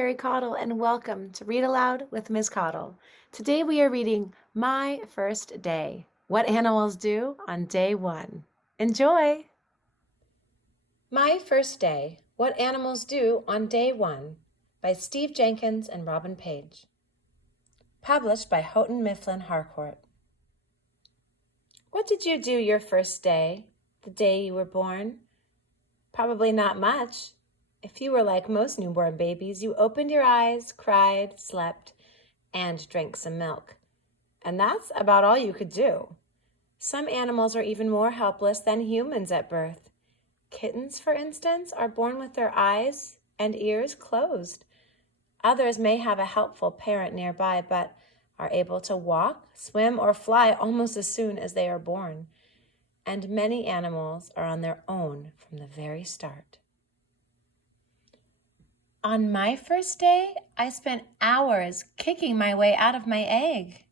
Carrie Caudle, and welcome to Read Aloud with Ms. Caudle. Today we are reading My First Day, What Animals Do on Day 1. Enjoy! My First Day, What Animals Do on Day 1 by Steve Jenkins and Robin Page. Published by Houghton-Mifflin, Harcourt. What did you do your first day, the day you were born? Probably not much. If you were like most newborn babies, you opened your eyes, cried, slept, and drank some milk. And that's about all you could do. Some animals are even more helpless than humans at birth. Kittens, for instance, are born with their eyes and ears closed. Others may have a helpful parent nearby, but are able to walk, swim, or fly almost as soon as they are born. And many animals are on their own from the very start. On my first day, I spent hours kicking my way out of my egg.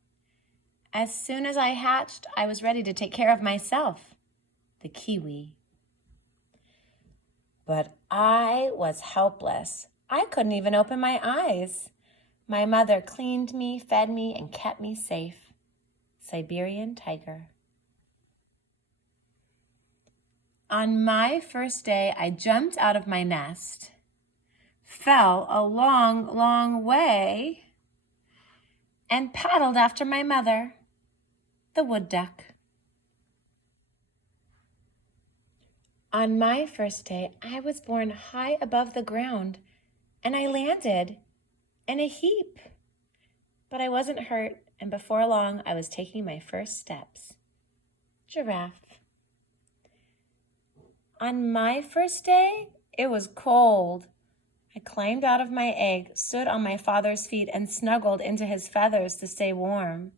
As soon as I hatched, I was ready to take care of myself, the kiwi. But I was helpless. I couldn't even open my eyes. My mother cleaned me, fed me, and kept me safe. Siberian tiger. On my first day, I jumped out of my nest, fell a long, long way, and paddled after my mother, the wood duck. On my first day, I was born high above the ground, and I landed in a heap. But I wasn't hurt, and before long, I was taking my first steps. Giraffe. On my first day, it was cold. I climbed out of my egg, stood on my father's feet, and snuggled into his feathers to stay warm.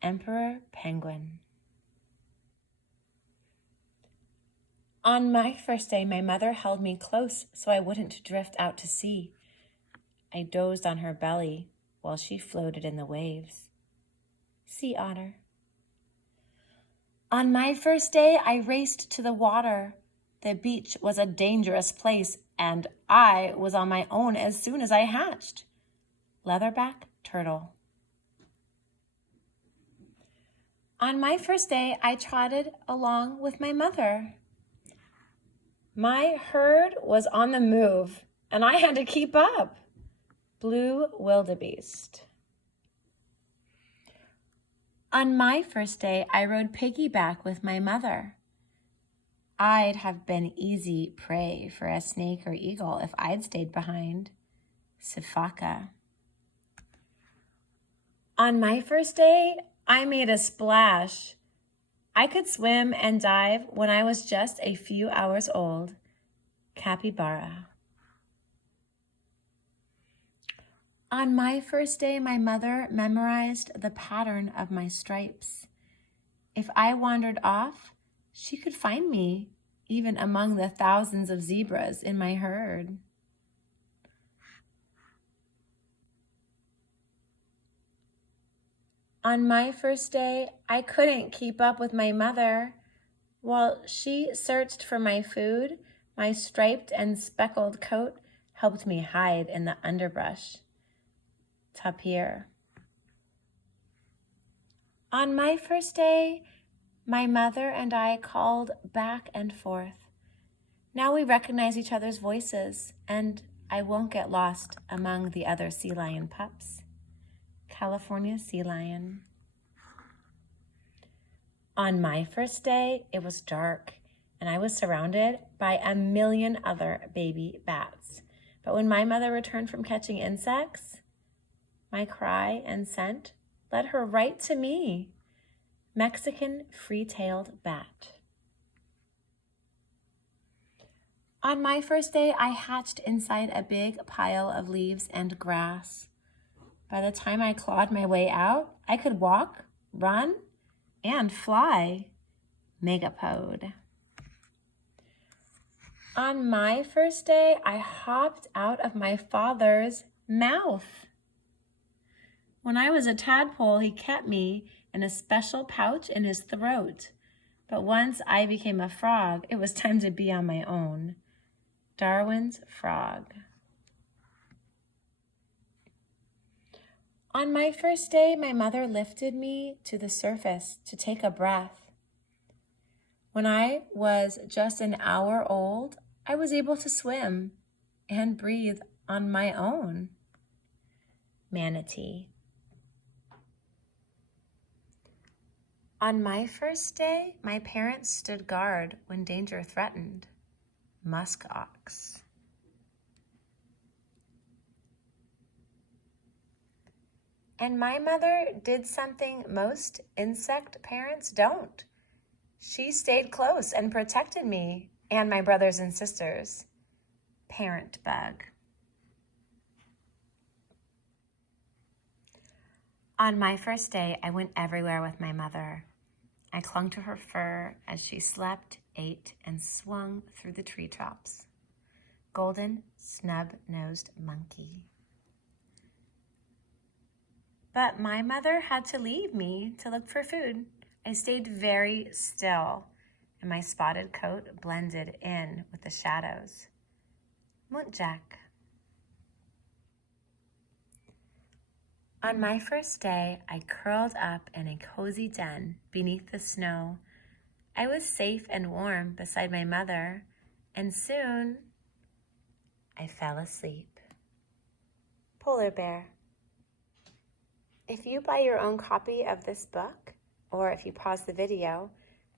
Emperor Penguin. On my first day, my mother held me close so I wouldn't drift out to sea. I dozed on her belly while she floated in the waves. Sea otter. On my first day, I raced to the water. The beach was a dangerous place, and I was on my own as soon as I hatched. Leatherback turtle. On my first day, I trotted along with my mother. My herd was on the move, and I had to keep up. Blue wildebeest. On my first day, I rode piggyback with my mother. I'd have been easy prey for a snake or eagle if I'd stayed behind. Sifaka. On my first day, I made a splash. I could swim and dive when I was just a few hours old. Capybara. On my first day, my mother memorized the pattern of my stripes. If I wandered off, she could find me, even among the thousands of zebras in my herd. On my first day, I couldn't keep up with my mother. While she searched for my food, my striped and speckled coat helped me hide in the underbrush. Tapir. On my first day, my mother and I called back and forth. Now we recognize each other's voices, and I won't get lost among the other sea lion pups. California sea lion. On my first day, it was dark, and I was surrounded by a million other baby bats. But when my mother returned from catching insects, my cry and scent led her right to me. Mexican free-tailed bat. On my first day, I hatched inside a big pile of leaves and grass. By the time I clawed my way out, I could walk, run, and fly. Megapode. On my first day, I hopped out of my father's mouth. When I was a tadpole, he kept me in a special pouch in his throat. But once I became a frog, it was time to be on my own. Darwin's frog. On my first day, my mother lifted me to the surface to take a breath. When I was just an hour old, I was able to swim and breathe on my own. Manatee. On my first day, my parents stood guard when danger threatened. Musk ox. And my mother did something most insect parents don't. She stayed close and protected me and my brothers and sisters. Parent bug. On my first day, I went everywhere with my mother. I clung to her fur as she slept, ate, and swung through the treetops. Golden snub-nosed monkey. But my mother had to leave me to look for food. I stayed very still, and my spotted coat blended in with the shadows. Muntjac. On my first day, I curled up in a cozy den beneath the snow. I was safe and warm beside my mother, and soon I fell asleep. Polar bear. If you buy your own copy of this book, or if you pause the video,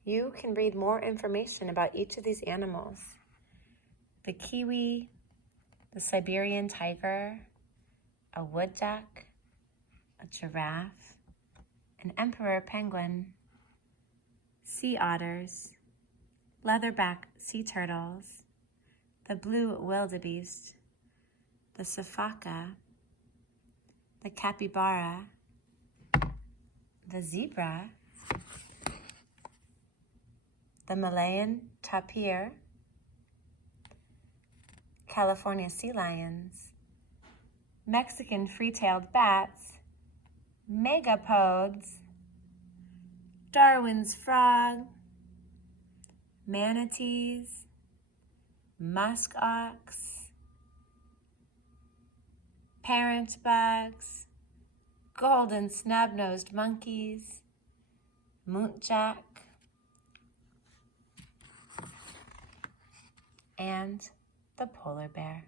you can read more information about each of these animals. The kiwi, the Siberian tiger, a woodduck, a giraffe, an emperor penguin, sea otters, leatherback sea turtles, the blue wildebeest, the sifaka, the capybara, the zebra, the Malayan tapir, California sea lions, Mexican free-tailed bats, megapodes, Darwin's frog, manatees, musk ox, parent bugs, golden snub-nosed monkeys, muntjac, and the polar bear.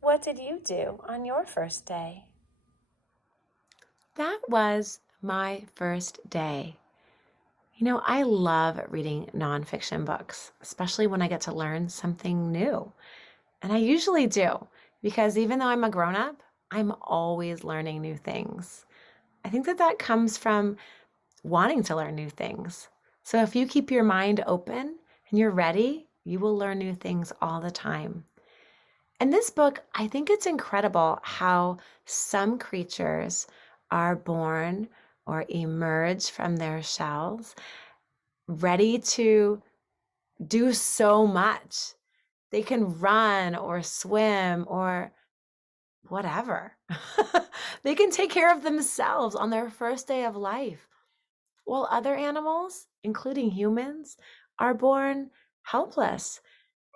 What did you do on your first day? That was my first day. You know, I love reading nonfiction books, especially when I get to learn something new. And I usually do, because even though I'm a grown-up, I'm always learning new things. I think that comes from wanting to learn new things. So if you keep your mind open and you're ready, you will learn new things all the time. In this book, I think it's incredible how some creatures are born or emerge from their shells ready to do so much. They can run or swim or whatever. They can take care of themselves on their first day of life, while other animals, including humans, are born helpless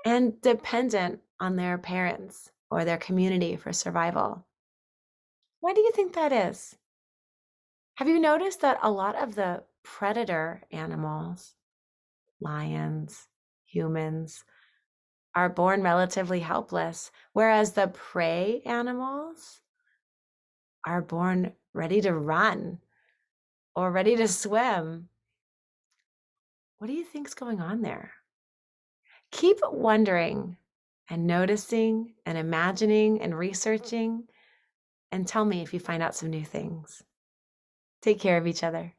and dependent on their parents or their community for survival. Why do you think that is? Have you noticed that a lot of the predator animals, lions, humans, are born relatively helpless, whereas the prey animals are born ready to run or ready to swim? What do you think's going on there? Keep wondering and noticing and imagining and researching, and tell me if you find out some new things. Take care of each other.